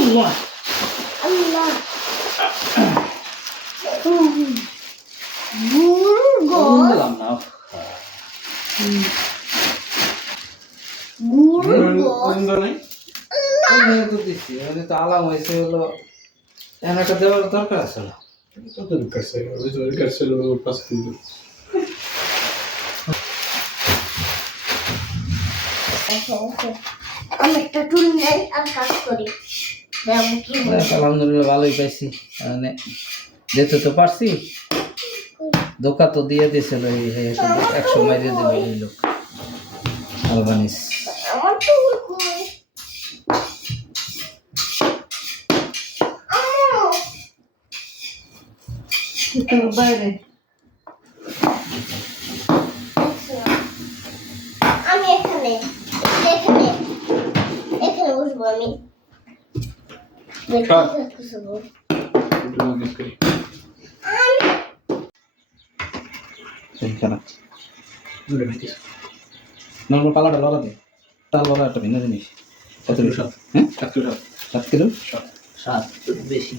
আল্লাহ আল্লাহ গরুর গোশ দিলাম না গরুর গোশ তো দিচ্ছি মানে তো আলাম হয়েছে হলো এখন একটা দেওয়ার দরকার আছে না Todo el carcelo, el carcelo pasa tudo. আমি একটা টুল নেই আর কাজ করি দেখো কি আলহামদুলিল্লাহ ভালোই পাইছি মানে যেতে তো পারছি ধোকা তো দিয়ে দিয়েছিল এই 100 মাইরে দেবে এই লোক আলবানিস আমার টুল কই তো বাইরে আমি এখানে এখানে এখানে বসবো আমি বসবো এইখানে নর্মাল পালাটা লড়া দে তার লড়া একটা ভিন্ন জিনিস কত কিলো হ্যাঁ 7 কিলো 7 কিলো 7 বেশি